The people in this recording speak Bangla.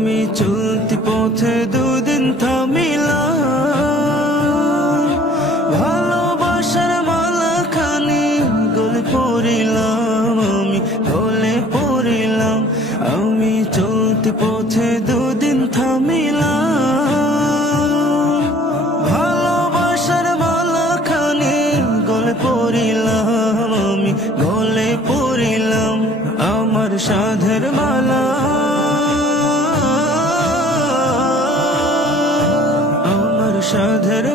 আমি চলতি পথে দুদিন থামিলাম, ভালোবাসার মালাখানি গলে পড়িলাম, আমি গলে পড়িলাম। আমি চলতি পথে দুদিন থামিলাম, ভালোবাসার মালাখানি গলে পড়িলাম, আমি গলে পড়িলাম। আমার সাধের মালা, আমার সাধের